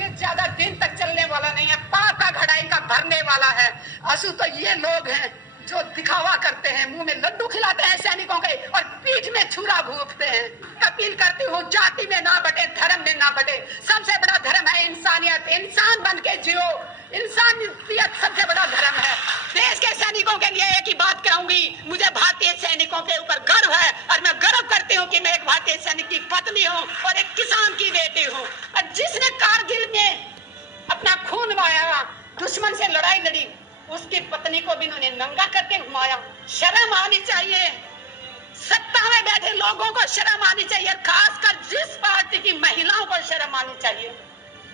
ये ज्यादा दिन तक चलने वाला नहीं है, पाप का घड़ा इनका भरने वाला है। असु तो ये लोग हैं जो दिखावा करते हैं, मुंह में लड्डू खिलाते हैं सैनिकों के और पीठ में छुरा भूखते हैं। अपील करती हूँ, जाति में ना बटे, धर्म में ना बटे। सबसे बड़ा धर्म है इंसानियत। इंसान बन के जियो, इंसानियत सबसे बड़ा धर्म है। देश के सैनिकों के लिए एक ही बात कहूंगी, मुझे भारतीय सैनिकों के ऊपर गर्व है और मैं गर्व करती हूँ कि मैं एक भारतीय सैनिक की पत्नी हूँ और एक किसान की बेटी हूँ। और जिसने कारगिल में अपना खून बहाया, दुश्मन से लड़ाई लड़ी, उसकी पत्नी को भी उन्होंने नंगा करके घुमाया। शर्म आनी चाहिए, सत्ता में बैठे लोगों को शर्म आनी चाहिए, खासकर जिस पार्टी की महिलाओं को शर्म आनी चाहिए।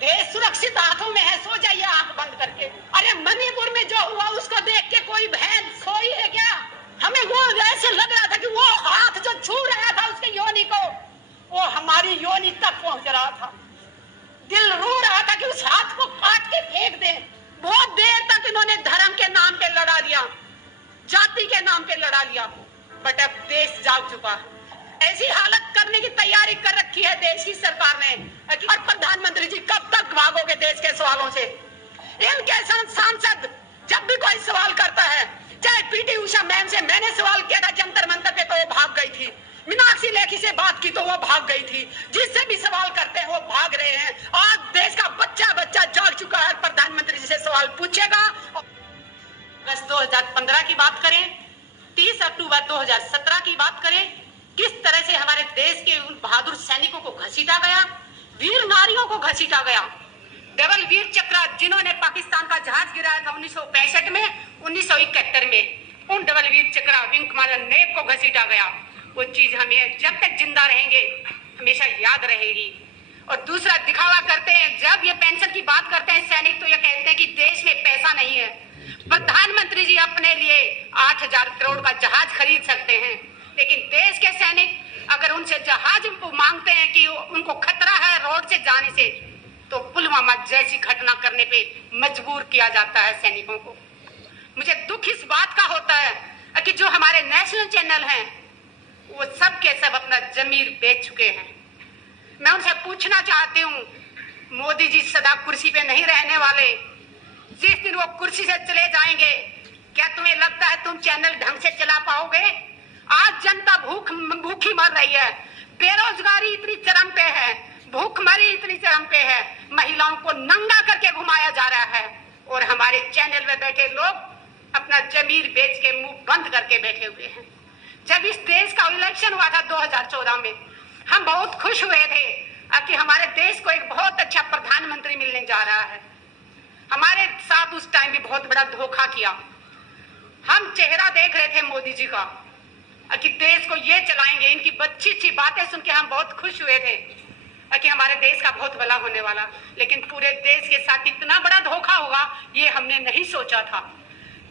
देश सुरक्षित हाथों में है, सो जाइए आंख बंद करके। अरे मणिपुर में जो हुआ उसको देख के कोई बहन सोई है क्या? हमें वो ऐसे लग रहा था कि वो हाथ जो छू रहा था उसके योनि को, वो हमारी योनि तक पहुंच रहा था। दिल रो रहा था कि उस हाथ को काट के फेंक दे। बहुत देर तक इन्होंने धर्म के नाम पे लड़ा लिया, जाति के नाम पे लड़ा लिया, बट अब देश जाग चुका है। ऐसी हालत करने की तैयारी कर रखी है देश की सरकार ने। और प्रधानमंत्री जी कब तक भागोगे देश के सवालों से? इनके सांसद जब भी कोई सवाल करता है, चाहे पीटी उषा मैम से मैंने सवाल किया था जंतर मंतर पे, तो वो भाग गई थी। मीनाक्षी लेखी से बात की तो वो भाग गई थी। जिससे भी सवाल करते हैं वो भाग रहे हैं। आज देश का बच्चा बच्चा जाग चुका है, प्रधानमंत्री जी से सवाल पूछेगा। अगस्त 2015 की बात करें, 30 अक्टूबर 2017 की बात करें, किस तरह से हमारे देश के उन बहादुर सैनिकों को घसीटा गया, वीर नारियों को घसीटा गया। डबल वीर चक्र जिन्होंने पाकिस्तान का जहाज गिराया था 1965 में, 1971 में, उन डबल वीर चक्र विंग कमांडर नेब को घसीटा गया। वो चीज हमें जब तक जिंदा रहेंगे हमेशा याद रहेगी। और दूसरा दिखावा करते हैं, जब ये पेंशन की बात करते हैं सैनिक, तो ये कहते हैं कि देश में पैसा नहीं है। प्रधानमंत्री जी अपने लिए 8,000 करोड़ का जहाज खरीद सकते हैं, लेकिन देश के सैनिक अगर उनसे जहाज मांगते हैं कि उनको खतरा है रोड से जाने से, तो पुलवामा जैसी घटना करने पे मजबूर किया जाता है सैनिकों को। मुझे दुख इस बात का होता है कि जो हमारे नेशनल चैनल हैं वो सब के सब अपना जमीर बेच चुके हैं। मैं उनसे पूछना चाहती हूँ, मोदी जी सदा कुर्सी पे नहीं रहने वाले। जिस दिन वो कुर्सी से चले जाएंगे, क्या तुम्हें लगता है तुम चैनल ढंग से चला पाओगे? आज जनता भूखी मर रही है, बेरोजगारी इतनी चरम पे है, भूखमरी इतनी चरम पे है, महिलाओं को नंगा करके घुमाया जा रहा है और हमारे चैनल में बैठे लोग अपना जमीर बेच के मुंह बंद करके बैठे हुए हैं। जब इस देश का इलेक्शन हुआ था 2014 में, हम बहुत खुश हुए थे कि हमारे देश को एक बहुत अच्छा प्रधानमंत्री मिलने जा रहा है। हमारे साथ उस टाइम भी बहुत बड़ा धोखा किया। हम चेहरा देख रहे थे मोदी जी का कि देश को ये चलाएंगे। इनकी अच्छी अच्छी बातें सुन के हम बहुत खुश हुए थे कि हमारे देश का बहुत भला होने वाला, लेकिन पूरे देश के साथ इतना बड़ा धोखा होगा ये हमने नहीं सोचा था।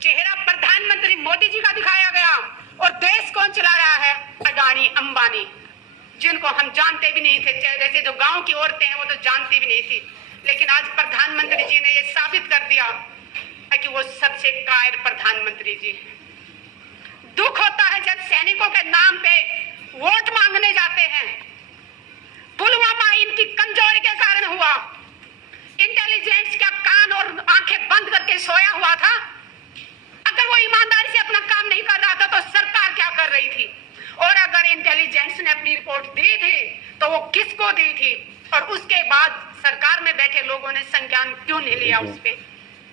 चेहरा प्रधानमंत्री मोदी जी का दिखाया गया और देश कौन चला रहा है? अडानी अंबानी, जिनको हम जानते भी नहीं थे। चेहरे से जो गांव की औरतें हैं वो तो जानती भी नहीं थी, लेकिन आज प्रधानमंत्री जी ने ये साबित कर दिया कि वो सबसे कायर प्रधानमंत्री जी। दुख होता है जब सैनिकों के नाम पे वोट मांगने जाते हैं। पुलवामा इनकी कमजोरी के कारण हुआ। इंटेलिजेंस का कान और आंखें बंद करके सोया हुआ था। अगर वो ईमानदारी से अपना काम नहीं कर रहा था तो सरकार क्या कर रही थी? और अगर इंटेलिजेंस ने अपनी रिपोर्ट दी थी तो वो किसको दी थी? और उसके बाद सरकार में बैठे लोगों ने संज्ञान क्यों नहीं लिया उस पे?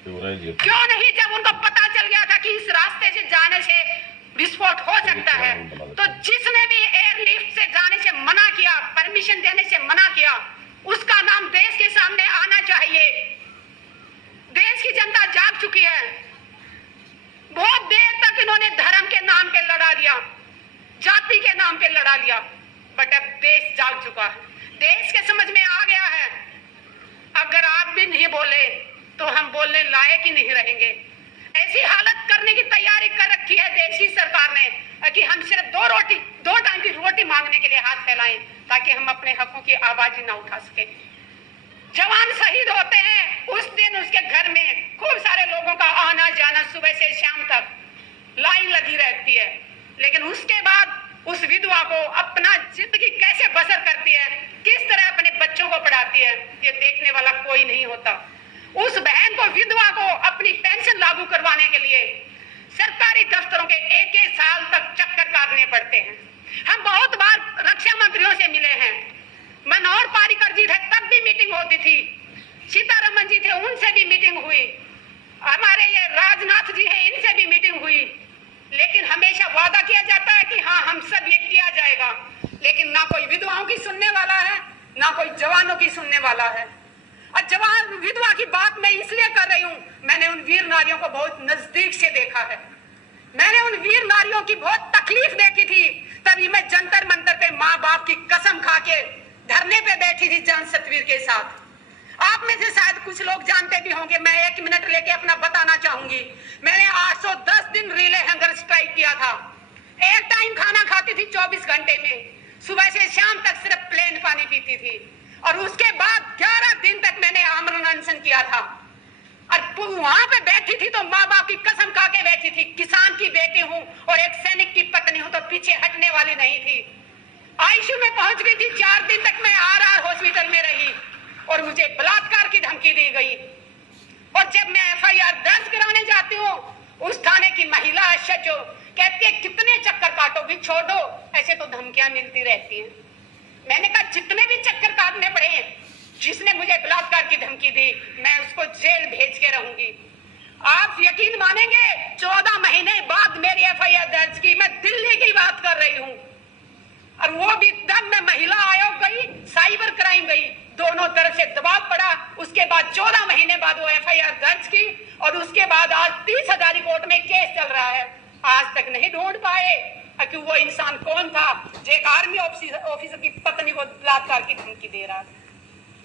क्यों नहीं? जब उनको पता चल गया था कि इस रास्ते से जाने से विस्फोट हो सकता है, तो जिसने भी एयरलिफ्ट से जाने से मना किया, परमिशन देने से मना किया, उसका नाम देश के सामने आना चाहिए। देश की जनता जाग चुकी है। बहुत देर तक इन्होंने धर्म के नाम पे लड़ा लिया, जाति के नाम पे लड़ा लिया, बट अब देश जाग चुका है। देश के समझ में आ गया है, अगर आप भी नहीं बोले तो हम बोलने लायक ही नहीं रहेंगे। ऐसी हालत करने की तैयारी कर रखी है देश की सरकार ने कि हम सिर्फ दो टाइम की रोटी मांगने के लिए हाथ फैलाएं ताकि हम अपने हकों की आवाज ना उठा सके। जवान शहीद होते हैं उस दिन उसके घर में खूब सारे लोगों का आना जाना, सुबह से शाम तक लाइन लगी रहती है, लेकिन उसके बाद उस विधवा को अपना जिंदगी कैसे बसर करती है, किस तरह अपने बच्चों को पढ़ाती है, ये देखने वाला कोई नहीं होता। उस बहन को, विधवा को अपनी पेंशन लागू करवाने के लिए सरकारी दफ्तरों के एक एक साल तक चक्कर काटने पड़ते हैं। हम बहुत बार रक्षा मंत्रियों से मिले हैं, मनोहर पारिकर जी थे तब भी मीटिंग होती थी, सीतारमन जी थे उनसे भी मीटिंग हुई, हमारे ये राजनाथ जी हैं इनसे भी मीटिंग हुई, लेकिन हमेशा वादा किया जाता है कि हाँ हम सब ये किया जाएगा, लेकिन ना कोई विधवाओं की सुनने वाला है, ना कोई जवानों की सुनने वाला है। और जवान विधवा की बात मैं इसलिए कर रही हूँ, मैंने उन वीर नारियों को बहुत नजदीक से देखा है, मैंने उन वीर नारियों की बहुत तकलीफ देखी थी, तभी मैं जंतर मंतर पे माँ बाप की कसम खा के धरने पे बैठी थी जान सतवीर के साथ। आप में से शायद कुछ लोग जानते भी होंगे, मैं 1 मिनट लेके अपना बताना चाहूंगी। मैंने 810 दिन रिले हंगर स्ट्राइक किया था, एक टाइम खाना खाती थी 24 घंटे में, सुबह से शाम तक सिर्फ प्लेन पानी पीती थी, और उसके बाद 11 दिन तक मैंने आमरण अनशन किया था। और वहां पे बैठी थी तो माँ बाप की कसम खा के बैठी थी, किसान की बेटी हूँ और एक सैनिक की पत्नी हूँ तो पीछे हटने वाली नहीं थी। आईसीयू में पहुंच गई थी, 4 दिन तक मैं RR हॉस्पिटल में रही और मुझे बलात्कार की धमकी दी गई। और जब मैं FIR दर्ज कराने जाती हूँ, उस थाने की महिला SHO कहती है कितने चक्कर काटोगी, छोड़ो, ऐसे तो धमकियां मिलती रहती हैं। मैंने कहा जितने भी चक्कर काटने पड़े, जिसने मुझे बलात्कार की धमकी दी मैं उसको जेल भेज के रहूंगी। आप यकीन मानेंगे, 14 महीने बाद मेरी FIR दर्ज की, मैं दिल्ली की बात कर रही हूँ, और वो भी तब मैं महिला आयोग गई, साइबर क्राइम गई, दोनों तरफ से दबाव पड़ा। उसके बाद 14 महीने बाद वो FIR दर्ज की, और उसके बाद आज 30 हजारी कोर्ट में केस चल रहा है। आज तक नहीं ढूंढ पाए कि वो इंसान कौन था जो एक आर्मी ऑफिसर की पत्नी को बलात्कार की धमकी दे रहा था।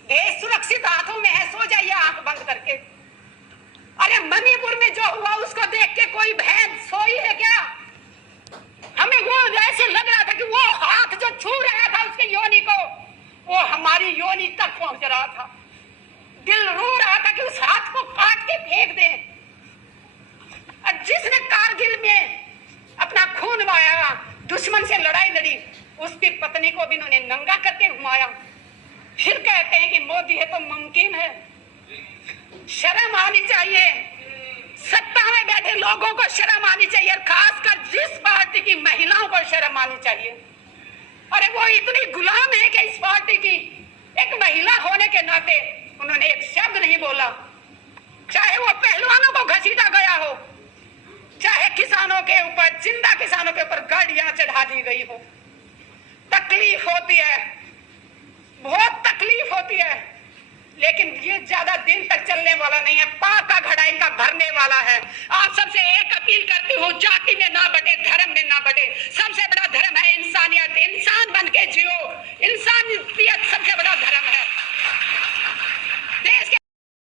देश सुरक्षित हाथों में है, सो जाइए आंख बंद करके। अरे मणिपुर में जो हुआ उसको देख के कोई बहन सोई है क्या? हमें वो ऐसे लग रहा था कि वो हाथ जो छू रहा था उसके योनि को, वो हमारी योनि तक पहुंच रहा था। दिल रो रहा था कि उस हाथ को काट के फेंक दें। और जिसने कारगिल में अपना खून बहाया, दुश्मन से लड़ाई लड़ी, उसकी पत्नी को भी इन्होंने नंगा करके घुमाया। फिर कहते हैं कि मोदी है तो मुमकिन है। शर्म आनी चाहिए, सत्ता में बैठे लोगों को शर्म आनी चाहिए, और खासकर जिस पार्टी की महिलाओं को शर्म आनी चाहिए। अरे वो इतनी गुलाम है कि इस पार्टी की एक महिला होने के नाते उन्होंने एक शब्द नहीं बोला, चाहे वो पहलवानों को घसीटा गया हो, चाहे किसानों के ऊपर, जिंदा किसानों के ऊपर गाड़ियां चढ़ा दी गई हो। तकलीफ होती है, बहुत तकलीफ होती है, लेकिन ये ज्यादा दिन तक चलने वाला नहीं है। पाका घड़ा इनका भरने वाला है। आप सबसे एक अपील करती हूँ, जाति में ना बटे,